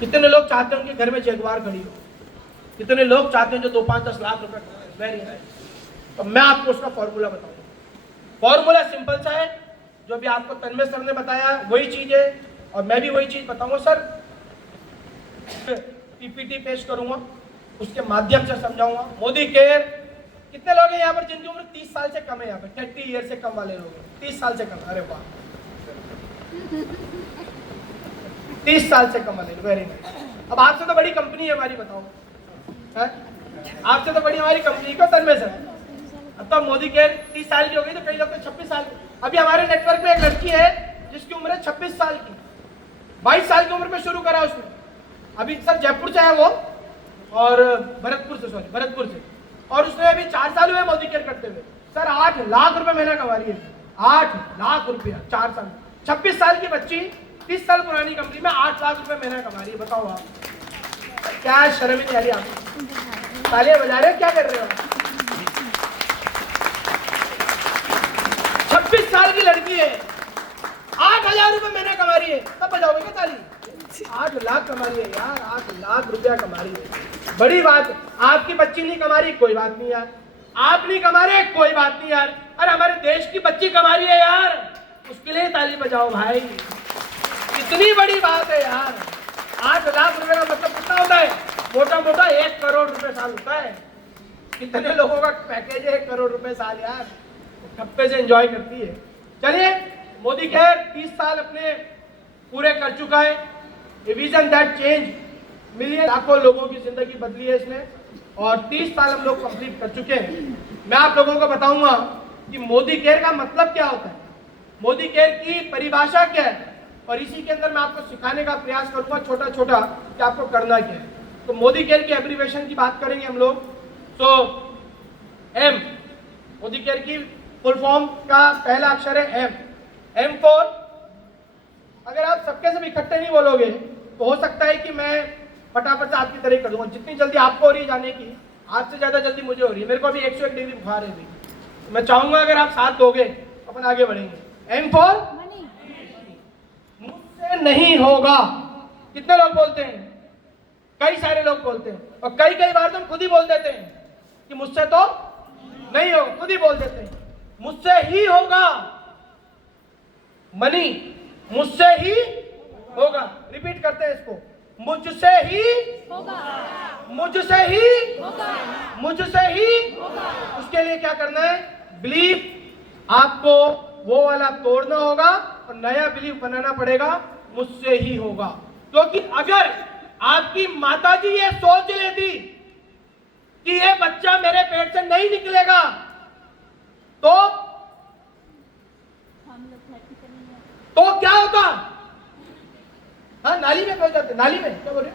कितने लोग चाहते हैं उनके घर में जगुआर खड़ी हो, कितने लोग चाहते हैं जो 2-5-10 लाख रुपए कमाए, वेरी नाइस। तो मैं आपको उसका फॉर्मूला बताऊंगा। फॉर्मूला सिंपल सा है, जो भी आपको तन्मय सर ने बताया वही चीज है, और मैं भी वही चीज बताऊंगा। सर पीपीटी पेश करूंगा, उसके माध्यम से समझाऊंगा। मोदी केयर, कितने लोग हैं यहाँ पर जिनकी उम्र 30 साल से कम है? यहाँ पर 30 ईयर से कम वाले लोग हैं, 30 साल से कम। अरे वाह, 30 साल से कम वाले, वेरी नाइस। अब आपसे तो बड़ी कंपनी है हमारी, बताओ है? आपसे तो बड़ी हमारी कंपनी को तन्मय सर। अब तो मोदी केयर 30 साल की हो गई, तो कई लोग तो 26 साल की। अभी हमारे नेटवर्क में एक लड़की है जिसकी उम्र है 26 साल की, 22 साल की उम्र में शुरू करा उसने। अभी सर जयपुर से है वो, और भरतपुर से, सॉरी भरतपुर से, और उसने अभी 4 साल हुए मोदी केयर करते हुए। सर 8 लाख रुपए महीना कमा रही है, 8 लाख रुपया 4 साल। 26 साल की बच्ची 30 साल पुरानी कंपनी में 8 लाख रुपए महीना कमा रही है। बताओ आप, क्या शर्म ही नहीं आ रही आपको? तालियां बजा रहे हो, क्या कर रहे हो? 26 साल की लड़की है, 8,000 रुपए महीना कमा रही है, तब बजाओगे क्या ताली? 8 लाख कमा रही है यार, 8 लाख रुपया कमा रही है, बड़ी बात। आपकी बच्ची नहीं कमा रही, कोई बात नहीं यार। आप नहीं कमा रहे, कोई बात नहीं यार। अरे हमारे देश की बच्ची कमा रही है यार, उसके लिए ताली बजाओ भाई, कितनी बड़ी बात है यार। 8 लाख रुपए का मतलब कितना होता है? मोटा मोटा 1 करोड़ रुपए साल होता है। कितने लोगों का पैकेज है 1 करोड़ रुपए साल यार, ठप्पे से एंजॉय करती है। चलिए, मोदी केयर 30 साल अपने पूरे कर चुका है। विजन दैट चेंज मिलियन, लाखों लोगों की जिंदगी बदली है इसने, और 30 साल हम लोग कंप्लीट कर चुके हैं। मैं आप लोगों को बताऊंगा कि मोदी केयर का मतलब क्या होता है, मोदी केयर की परिभाषा क्या है, और इसी के अंदर मैं आपको सिखाने का प्रयास करूंगा छोटा छोटा कि आपको करना क्या है। तो मोदी केयर की एब्रीविएशन की बात करेंगे हम लोग। तो एम, मोदी केयर की फुल फॉर्म का पहला अक्षर है एम। एम फॉर, अगर आप सबके सब इकट्ठे नहीं बोलोगे तो हो सकता है कि मैं फटाफट से आपकी तरह कर दूंगा। जितनी जल्दी आपको हो रही है जाने की, आपसे ज्यादा जल्दी मुझे हो रही है। मेरे को अभी 101 डिग्री बुखार है अभी, तो मैं चाहूंगा अगर आप साथ दोगे अपन आगे बढ़ेंगे। एम फॉर मुझसे नहीं होगा, कितने लोग बोलते हैं? कई सारे लोग बोलते हैं, और कई कई बार तो हम खुद ही बोल देते हैं कि मुझसे तो नहीं होगा, खुद ही बोल देते हैं। मुझसे ही होगा, मनी मुझसे ही होगा। रिपीट करते हैं इसको, मुझसे ही होगा, मुझसे ही होगा, मुझसे ही होगा। उसके लिए क्या करना है? बिलीफ आपको वो वाला तोड़ना होगा और नया बिलीफ बनाना पड़ेगा, मुझसे ही होगा। क्योंकि अगर आपकी माताजी ये सोच लेती कि ये बच्चा मेरे पेट से नहीं निकलेगा, तो क्या होगा? हाँ, नाली में पहुंच जाते। नाली में क्या बोल रहे?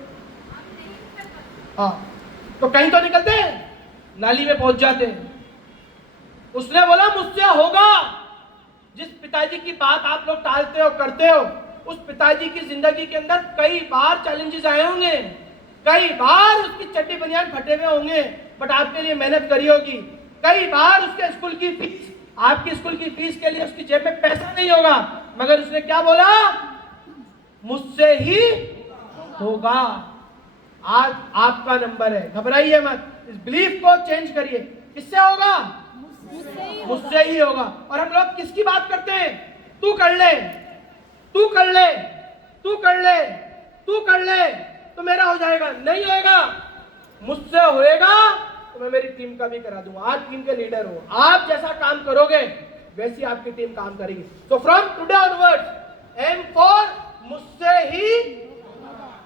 हाँ, तो कहीं तो निकलते हैं, नाली में पहुंच जाते हैं। उसने बोला मुझसे होगा। जिस पिताजी की बात आप लोग टालते हो, करते हो, उस पिताजी की जिंदगी के अंदर कई बार चैलेंजेस आए होंगे, कई बार उसकी चड्डी बनियान फटे हुए होंगे, बट आपके लिए मेहनत करी होगी। कई बार उसके स्कूल की फीस, आपकी स्कूल की फीस के लिए उसकी जेब में पैसा नहीं होगा, मगर उसने क्या बोला? मुझसे ही होगा। आज आपका नंबर है, घबराइए मत, इस बिलीफ को चेंज करिए। किससे होगा? मुझसे ही होगा। और हम लोग किसकी बात करते हैं? तू कर ले, तू कर ले, तू कर ले, तू कर ले तो मेरा हो जाएगा। नहीं होएगा, मुझसे होएगा तो मैं मेरी टीम का भी करा दूंगा। आज टीम के लीडर हो, आप जैसा काम करोगे वैसी आपकी टीम काम करेगी। So from today onwards, aim for मुझसे ही,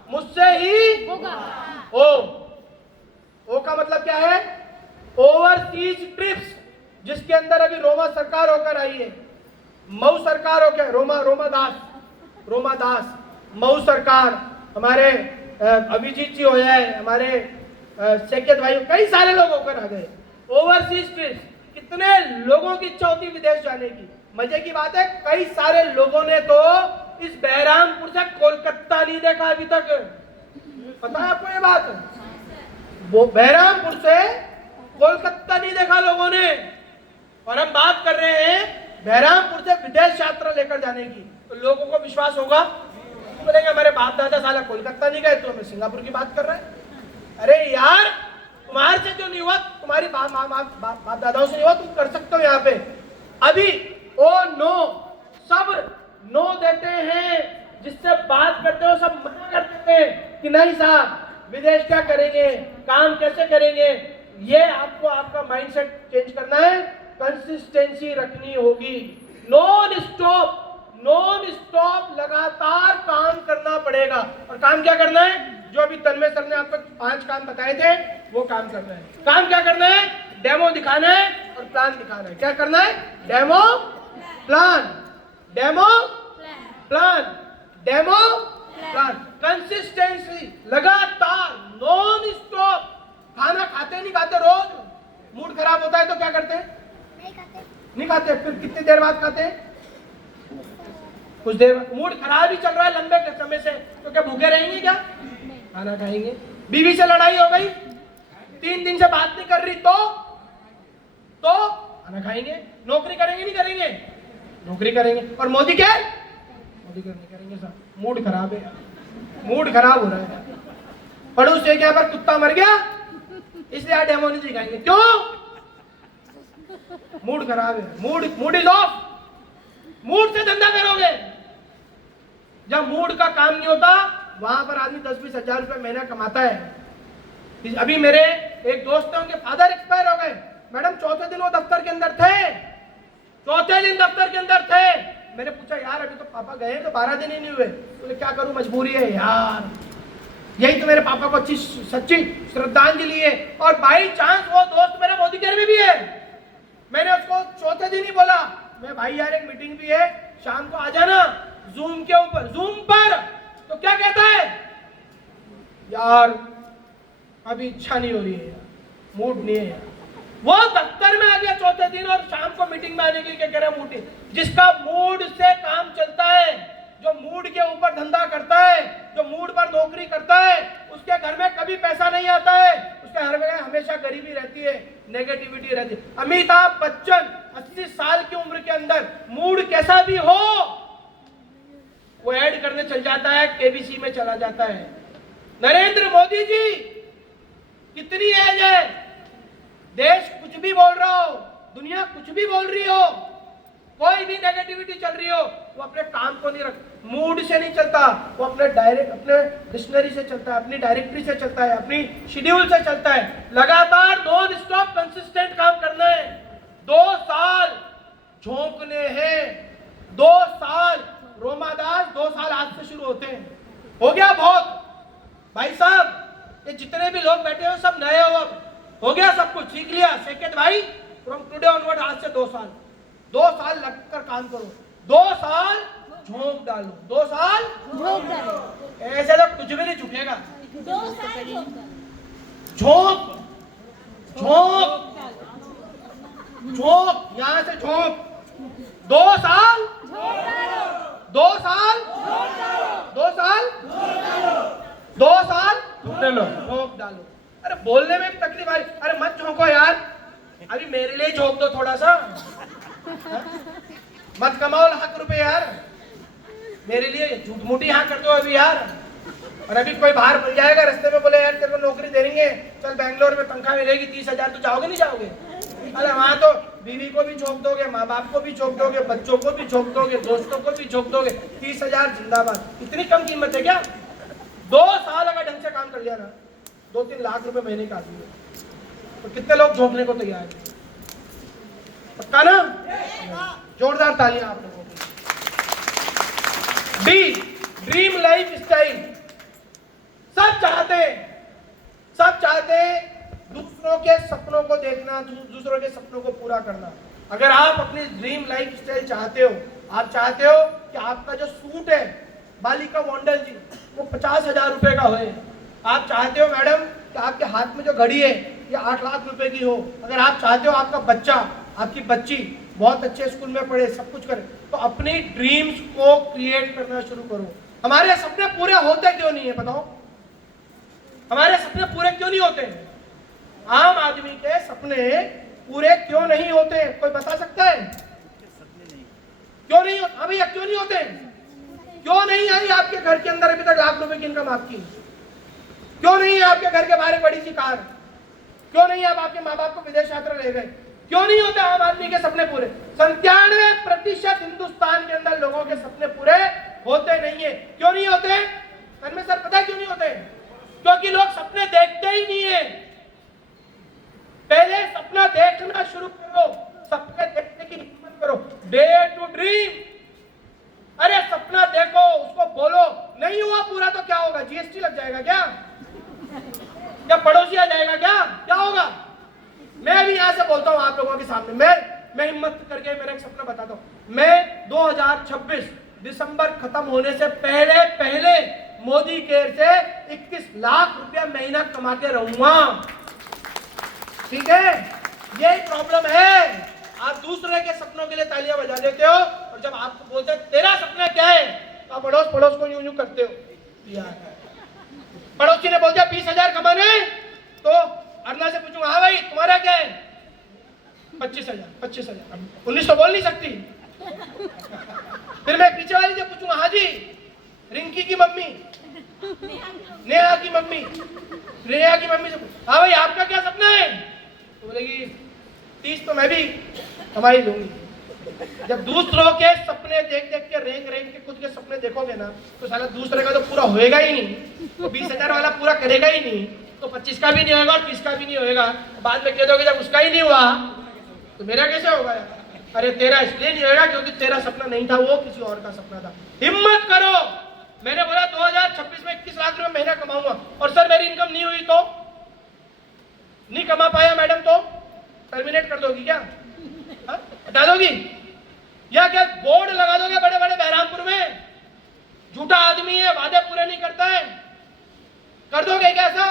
मुझसे ही होगा। ओ का मतलब क्या है? ओवरसीज ट्रिप्स, जिसके अंदर अभी रोमा सरकार होकर आई है, मऊ सरकार होकर, रोमा दास, मऊ सरकार, हमारे अभिजीत जी हो जाए, हमारे शेखियत भाई, कई सारे लोग होकर आ गए। ओवरसीज ट्रिप्स, कितने लोगों की इच्छा होती विदेश जाने की। मजे की बात है, कई सारे लोगों ने तो इस बहरामपुर से कोलकाता नहीं देखा अभी तक। पता है आपको ये बात? वो बहरामपुर से कोलकाता नहीं देखा लोगों ने, और हम बात कर रहे हैं बहरामपुर से विदेश यात्रा लेकर जाने की। तो लोगों को विश्वास होगा? बोलेंगे हमारे बाप दादा साला कोलकाता नहीं गए तो हमें सिंगापुर की बात कर रहे हैं। अरे यार तुम्हारे से क्यों नहीं हुआ, तुम्हारी बाप दादाओं से नहीं हुआ, तुम कर सकते हो यहाँ पे। अभी ओ नो सब नो देते हैं, जिससे बात करते हो सब मना कर देते हैं कि नहीं साहब विदेश क्या करेंगे, काम कैसे करेंगे। ये आपको आपका माइंडसेट चेंज करना है, कंसिस्टेंसी रखनी होगी, नॉन स्टॉप लगातार काम करना पड़ेगा। और काम क्या करना है, जो अभी तन्मय सर ने आपको 5 काम बताए थे वो काम करना है। काम क्या करना है, डेमो दिखाना है और प्लान दिखाना है। क्या करना है, demo plan, demo plan, demo plan, consistency, लगातार नॉन स्टॉप। खाना खाते नहीं खाते, रोज मूड खराब होता है तो क्या करते हैं, नहीं खाते। फिर कितनी देर बाद खाते हैं, कुछ देर बाद। मूड खराब ही चल रहा है लंबे समय से तो क्या भूखे रहेंगे, क्या खाना खाएंगे। बीवी से लड़ाई हो गई, 3 दिन से बात नहीं कर रही तो खाना खाएंगे। नौकरी करेंगे नहीं करेंगे, नौकरी करेंगे। और मोदी क्या, मोदी नहीं करेंगे साहब, मूड खराब है, मूड खराब हो रहा है। पड़ोस से क्या पर कुत्ता मर गया इसलिए आज डेमो नहीं दिखाएंगे, क्यों, मूड खराब है, मूड इज ऑफ। मूड से धंधा करोगे, जब मूड का काम नहीं होता वहां पर आदमी 10-20 हजार रुपए महीना कमाता है। अभी मेरे एक दोस्त हैं, उनके फादर एक्सपायर हो गए। मैडम चौथे दिन वो दफ्तर के अंदर थे, चौथे दिन दफ्तर के अंदर थे। मैंने पूछा यार अभी तो पापा गए तो 12 दिन ही नहीं हुए। बोले क्या करूं, मजबूरी है यार, यही तो मेरे पापा को अच्छी सच्ची श्रद्धांजलि है। और बाई चांस वो दोस्त मेरा मोदी केयर में भी है। मैंने उसको चौथे दिन ही बोला, मैं भाई यार एक मीटिंग भी है, शाम को आ जाना जूम के ऊपर, जूम पर। तो क्या कहता है, यार अभी इच्छा नहीं हो रही है, मूड नहीं है। वो दफ्तर में आ गया चौथे दिन और शाम को मीटिंग में आने के लिए क्या कह रहा है, मूड। जिसका मूड से काम चलता है, जो मूड के ऊपर धंधा करता है, जो मूड पर नौकरी करता है, उसके घर में कभी पैसा नहीं आता है, उसके घर में हमेशा गरीबी रहती है, नेगेटिविटी रहती है। अमिताभ बच्चन 80 साल की उम्र के अंदर मूड कैसा भी हो वो ऐड करने चल जाता है, केबीसी में चला जाता है। नरेंद्र मोदी जी कितनी एज है, देश कुछ भी बोल रहा हो, दुनिया कुछ भी बोल रही हो, कोई भी नेगेटिविटी चल रही हो, वो अपने काम को नहीं रख, मूड से नहीं चलता, वो अपने डिक्शनरी से चलता है, अपनी डायरेक्टरी से चलता है, अपनी शेड्यूल से चलता है। लगातार नॉन स्टॉप कंसिस्टेंट काम करना है। 2 साल झोंकने हैं, 2 साल रोमादास, 2 साल आज से शुरू होते हैं। हो गया बहुत भाई साहब, ये जितने भी लोग बैठे हो सब नए हो गया, सब कुछ सीख लिया। सेकंड भाई फ्रॉम टुडे ऑनवर्ड, आज से 2 साल, 2 साल लगकर काम करो, 2 साल झोंक डालो, 2 साल झोंक डालो। ऐसे तो कुछ भी नहीं झुकेगा, 2 साल झोंक झोंक झोंक, यहां से झोंक, 2 साल 2 साल 2 साल 2 साल झोंक डालो। अरे बोलने में भी तकलीफ आ रही, अरे मत झोंको यार, अभी मेरे लिए झोंक दो थोड़ा सा, मत कमाओ लाख रुपए यार, मेरे लिए झूठ मूठी यहाँ कर दो अभी यार। और अभी कोई बाहर मिल जाएगा रास्ते में, बोले यार तेरे को नौकरी दे देंगे, चल बैंगलोर में तनख्वाह मिलेगी 30,000, तो जाओगे नहीं जाओगे? अरे वहां तो बीवी को भी झोंक दोगे, माँ बाप को भी झोंक दोगे, बच्चों को भी झोंक दोगे, दोस्तों को भी झोंक दोगे। 30,000 जिंदाबाद, इतनी कम कीमत है क्या? 2 साल अगर ढंग से काम कर लिया ना, 2-3 लाख रुपए महीने का आदमी है, तो कितने लोग झोंकने को तैयार है? पक्का ना? जोरदार तालियां आप लोगों की। D, dream life style. सब चाहते दूसरों के सपनों को देखना, दूसरों के सपनों को पूरा करना। अगर आप अपनी ड्रीम लाइफ स्टाइल चाहते हो, आप चाहते हो कि आपका जो सूट है बालिका मंडल जी वो 50,000 रुपए का होए, आप चाहते हो मैडम कि आपके हाथ में जो घड़ी है ये 8 लाख रुपए की हो, अगर आप चाहते हो आपका बच्चा, आपकी बच्ची बहुत अच्छे स्कूल में पढ़े, सब कुछ करे, तो अपनी ड्रीम्स को क्रिएट करना शुरू करो। हमारे सपने पूरे होते क्यों नहीं है बताओ? हमारे सपने पूरे क्यों नहीं होते? आम आदमी के सपने पूरे क्यों नहीं होते? कोई बता सकता है क्यों नहीं होते? हाँ भैया क्यों नहीं होते? क्यों नहीं आई आपके घर के अंदर अभी तक लाख रुपए की इनकम आपकी? क्यों नहीं है आपके घर के बाहर एक बड़ी सी कार? क्यों नहीं आप आपके माँ बाप को विदेश यात्रा ले गए? क्यों नहीं होते आम आदमी के सपने पूरे? 97% हिंदुस्तान के अंदर लोगों के सपने पूरे होते नहीं है। क्यों नहीं होते? तन्मय सर पता है क्यों नहीं होते? क्योंकि लोग सपने देखते ही नहीं है। पहले सपना देखना शुरू करो, सपने देखने की हिम्मत करो, डेयर टू ड्रीम। अरे सपना देखो, उसको बोलो, नहीं हुआ पूरा तो क्या होगा? जीएसटी लग जाएगा क्या? क्या पड़ोसी आ जाएगा क्या? क्या होगा? मैं भी यहां से बोलता हूं आप लोगों के सामने, मैं हिम्मत करके मेरा एक सपना बताता हूं। मैं 2026 दिसंबर खत्म होने से पहले पहले मोदी केयर से 21 लाख रुपया महीना कमा के रहूंगा। ठीक है, यही प्रॉब्लम है। आप दूसरे के सपनों के लिए तालियां बजा देते हो और जब आपको बोलते हैं तेरा सपना क्या है तो आप अड़ोस पड़ोस को यूं यूं करते हो। पड़ोसी ने बोल दिया 20,000 कमाने, तो अरना से पूछूंगा हाँ भाई तुम्हारा क्या है? 25,000। 19 तो बोल नहीं सकती। फिर मैं पीछे वाली से पूछूंगा हाँ जी रिंकी की मम्मी, नेहा की मम्मी, रेया की मम्मी से हाँ भाई आपका क्या सपना है? तो बोलेगी 30 तो मैं भी कमा ही लूंगी। जब दूसरों के सपने देख देख के रेंग रेंग के खुद के सपने देखोगे ना तो साला दूसरे का तो पूरा होएगा ही नहीं। तो 20,000 वाला पूरा करेगा ही नहीं, तो 25 का भी नहीं होगा और 30 का भी नहीं होगा। बाद में कह दोगे जब उसका ही नहीं हुआ तो मेरा कैसे होगा? अरे तेरा इसलिए नहीं होगा क्योंकि तेरा सपना नहीं था, वो किसी और का सपना था। हिम्मत करो। मैंने बोला 2026 में 21 लाख रुपए महीना कमाऊंगा और सर मेरी इनकम नहीं हुई तो नहीं कमा पाया मैडम तो टर्मिनेट कर दोगी क्या? हटा दोगी या क्या बोर्ड लगा दोगे बड़े बड़े बहरामपुर में? झूठा आदमी है, वादे पूरे नहीं करता है, कर दोगे क्या ऐसा?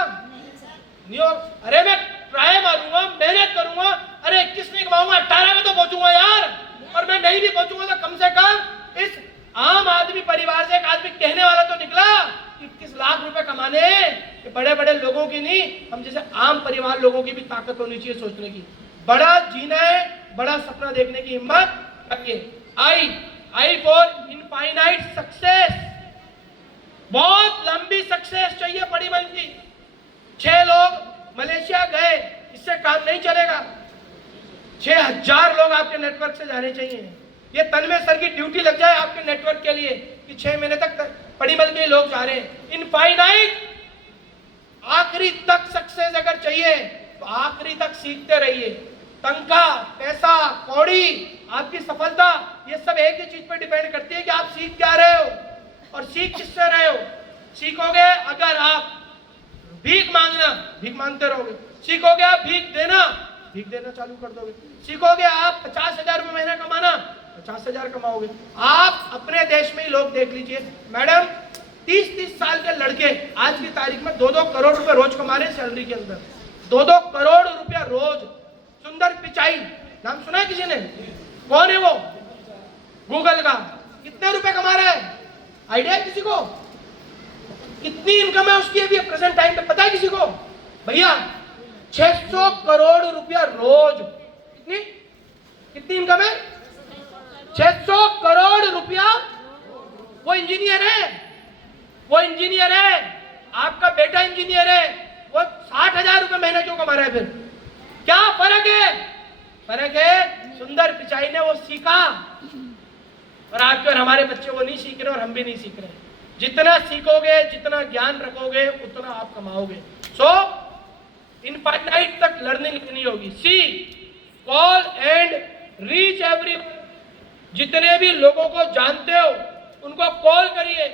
नहीं हो। अरे मैं ट्राई मारूंगा, मेहनत करूंगा। अरे 21 नहीं कमाऊंगा 18 में तो पहुंचूंगा यार। और मैं नहीं भी पहुंचूंगा तो कम से कम इस आम आदमी परिवार से एक आदमी कहने वाला तो निकला 21 लाख रुपए कमाने ये बड़े बड़े लोगों की नहीं, हम जैसे आम परिवार लोगों की भी ताकत होनी चाहिए सोचने की। बड़ा जीना है, बड़ा सपना देखने की हिम्मत रखिए। I for infinite success. बहुत लंबी सक्सेस चाहिए बड़ी मन की। 6 लोग मलेशिया गए, इससे काम नहीं चलेगा। 6,000 लोग आपके नेटवर्क से जाने चाहिए। ये तन्मय सर की ड्यूटी लग जाए आपके नेटवर्क के लिए कि 6 महीने तक पड़ीमल के लोग जा रहे हैं। इनफाइनाइट आखिरी तक सक्सेस अगर चाहिए तो आखिरी तक सीखते रहिए। तनख्वाह, पैसा, कौड़ी, आपकी सफलता ये सब एक ही चीज पर डिपेंड करती है कि आप सीख क्या रहे हो और सीख किससे रहे हो। सीखोगे अगर आप भीख मांगना, भीख मांगते रहोगे। सीखोगे आप भीख देना चालू कर दोगे। सीखोगे आप 50,000 रुपए महीना कमाना, 50,000 कमाओगे। आप अपने देश में ही लोग देख लीजिए मैडम, 30-30 साल के लड़के आज की तारीख में 2-2 करोड़ रुपए रोज कमा रहे हैं सैलरी के अंदर। 2-2 करोड़ रुपया रोज। सुंदर पिचाई नाम सुना है किसी ने? कौन है वो? गूगल का। कितने रुपए कमा रहा है? आइडिया है किसी को? कितनी इनकम है उसकी अभी प्रेजेंट टाइम पे पता है किसी को? भैया 600 करोड़ रुपया रोज। कितनी इनकम है? 600 करोड़ रुपया। वो इंजीनियर है, आपका बेटा इंजीनियर है, वो 60,000 रुपए महीना क्यों कमा रहा है? फिर क्या फर्क है? फर्क है सुंदर पिचाई ने वो सीखा और आपके और हमारे बच्चे वो नहीं सीख रहे और हम भी नहीं सीख रहे। जितना सीखोगे, जितना ज्ञान रखोगे, उतना आप कमाओगे। सो इनफाइनाइट तक लर्निंग लेनी होगी। सी कॉल एंड रीच एवरी। जितने भी लोगों को जानते हो उनको कॉल करिए,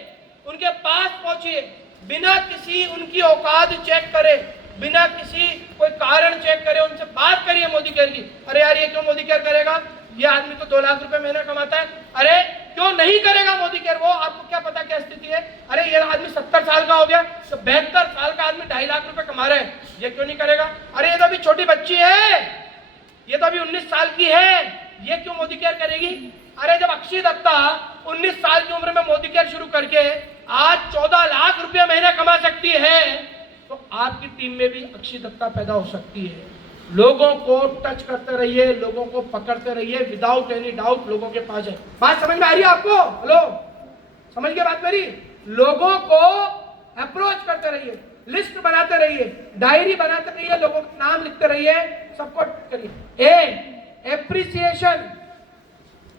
उनके पास पहुंचिए, बिना किसी उनकी औकात चेक करे, बिना किसी कोई कारण चेक करे उनसे बात करिए मोदी केयर की। अरे यार ये क्यों मोदी केयर करेगा? ये आदमी तो 2 लाख रुपए महीना कमाता है। अरे क्यों नहीं करेगा मोदी केयर? वो आपको क्या पता क्या स्थिति है? अरे ये आदमी 70 साल का हो गया तो 72 साल का आदमी 2.5 लाख रुपए कमा रहा है, ये क्यों नहीं करेगा? अरे ये तो अभी छोटी बच्ची है, ये तो अभी 19 साल की है, ये क्यों मोदी केयर करेगी? अरे जब अक्षय दत्ता 19 साल की उम्र में मोदी केयर शुरू करके आज 14 लाख रुपया महीना कमा सकती है तो आपकी टीम में भी अक्षय दत्ता पैदा हो सकती है। लोगों को टच करते रहिए, लोगों को पकड़ते रहिए, विदाउट एनी डाउट लोगों के पास है। बात समझ में आ रही है आपको? हेलो, समझ गए बात मेरी? लोगों को अप्रोच करते रहिए, लिस्ट बनाते रहिए, डायरी बनाते रहिए, लोगों के नाम लिखते रहिए, सबको करिए। एप्रिसिएशन,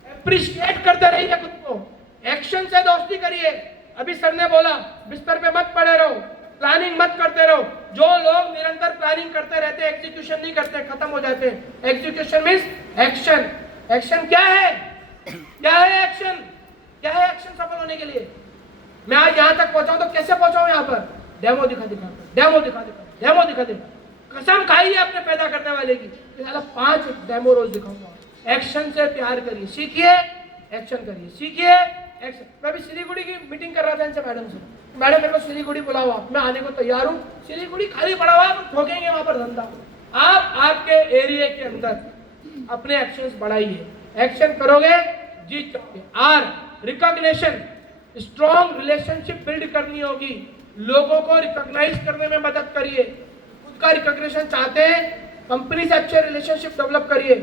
एप्रिशिएट करते रहिए खुद को, एक्शन से दोस्ती करिए। अभी सर ने बोला बिस्तर पे मत पड़े रहो, प्लानिंग मत करते रहो। जो लोग निरंतर प्लानिंग करते रहते हैं, एग्जीक्यूशन नहीं करते, खत्म हो जाते हैं। Execution means action. एक्शन क्या है? क्या है एक्शन? क्या है एक्शन सफल होने के लिए? मैं आज यहां तक पहुंचाऊं तो कैसे पहुंचाऊं? यहां पर डेमो दिखा, डेमो दिखा, डेमो दिखा। कसम खाइए अपने पैदा करने वाले की, 5 डेमो रोज दिखाऊंगा। एक्शन से प्यार करिए, सीखिए, एक्शन करिए, सीखिए, एक्शन। मैं भी सिलीगुड़ी की मीटिंग कर रहा था इनसे, मैडम से। मैडम मेरे को सिलीगुड़ी बुलाओ, मैं आने को तैयार हूँ। सिलीगुड़ी खाली पड़ा हुआ है, ठोकेंगे वहां पर धंधा। आप आपके एरिया के अंदर अपने एक्शंस बढ़ाइए, एक्शन करोगे जीत जाओगे। आर रिकॉग्निशन, स्ट्रॉन्ग रिलेशनशिप बिल्ड करनी होगी। लोगों को रिकॉग्नाइज करने में मदद करिए। खुद का रिकॉग्निशन चाहते हैं, कंपनी से अच्छे रिलेशनशिप डेवलप करिए।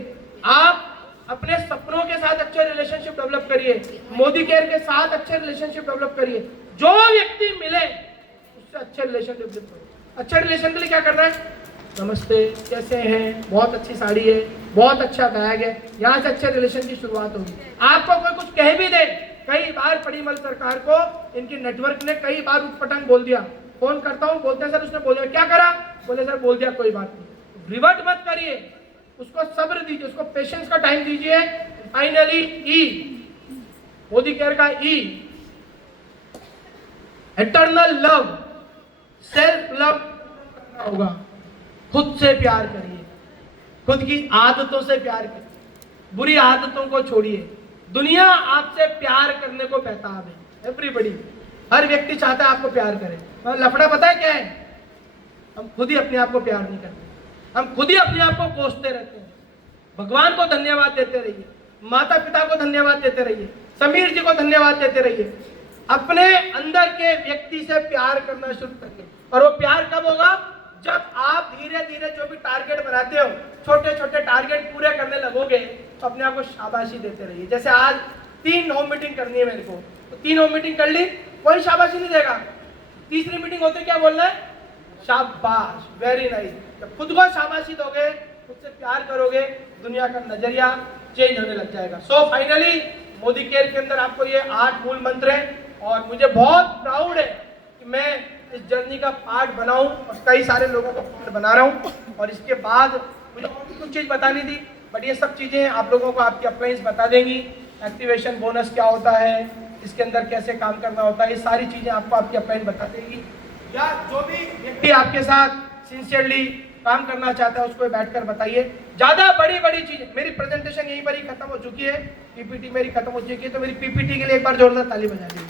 आप अपने सपनों के साथ अच्छे रिलेशनशिप डेवलप करिए, मोदी केयर के साथ अच्छे रिलेशनशिप डेवलप करिए। जो व्यक्ति मिले उससे अच्छे रिलेशन डेवलप करिए। अच्छे रिलेशन के लिए क्या करना है? नमस्ते, कैसे हैं, बहुत अच्छी साड़ी है, बहुत अच्छा बैग है, यहाँ से अच्छे रिलेशन की शुरुआत होगी। आपको कोई कुछ कह भी दे, कई बार परिमल सरकार को इनकी नेटवर्क ने कई बार उटपटांग बोल दिया। फोन करता हूँ, बोलते हैं सर उसने बोल दिया, क्या करा? बोले सर बोल दिया, कोई बात नहीं। रिवर्ट मत करिए, उसको सब्र दीजिए, उसको पेशेंस का टाइम दीजिए। फाइनली ई, मोदी केयर का ई, इटर्नल लव, सेल्फ लव करना होगा। खुद से प्यार करिए, खुद की आदतों से प्यार करिए, बुरी आदतों को छोड़िए। दुनिया आपसे प्यार करने को बेताब है। एवरीबडी, हर व्यक्ति चाहता है आपको प्यार करे। और लफड़ा पता है क्या है? हम खुद ही अपने आप को प्यार नहीं करते, हम खुद ही अपने आप को कोसते रहते हैं। भगवान को धन्यवाद देते रहिए, माता पिता को धन्यवाद देते रहिए, समीर जी को धन्यवाद देते रहिए। अपने अंदर के व्यक्ति से प्यार करना शुरू करिए। और वो प्यार कब होगा? जब आप धीरे धीरे जो भी टारगेट बनाते हो, छोटे छोटे टारगेट पूरे करने लगोगे, तो अपने आप को शाबाशी देते रहिए। जैसे आज 3 होम मीटिंग करनी है मेरे को, तो 3 होम मीटिंग कर ली, कोई शाबाशी नहीं देगा। तीसरी मीटिंग होते क्या बोलना है? शाबाश, वेरी नाइस। जब खुद को शाबाशी दोगे, खुद से प्यार करोगे, दुनिया का नजरिया चेंज होने लग जाएगा। सो फाइनली मोदी केयर के अंदर आपको ये 8 मूल मंत्र हैं, और मुझे बहुत प्राउड है कि मैं इस जर्नी का पार्ट बनाऊं, और कई सारे लोगों को पार्ट बना रहा हूं। और इसके बाद मुझे और भी कुछ चीज़ बतानी थी, बट ये सब चीज़ें आप लोगों को आपकी अपलाइंस बता देंगी। एक्टिवेशन बोनस क्या होता है, इसके अंदर कैसे काम करना होता है, ये सारी चीज़ें आपको आपकी अपलाइन बता देंगी। या जो भी व्यक्ति आपके साथ सिंसियरली काम करना चाहता है उसको बैठकर बताइए। ज़्यादा बड़ी बड़ी चीज़ें, मेरी प्रेजेंटेशन यहीं पर ही खत्म हो चुकी है, पीपीटी मेरी खत्म हो चुकी है, तो मेरी पीपीटी के लिए एक बार जोरदार ताली बजा दीजिए।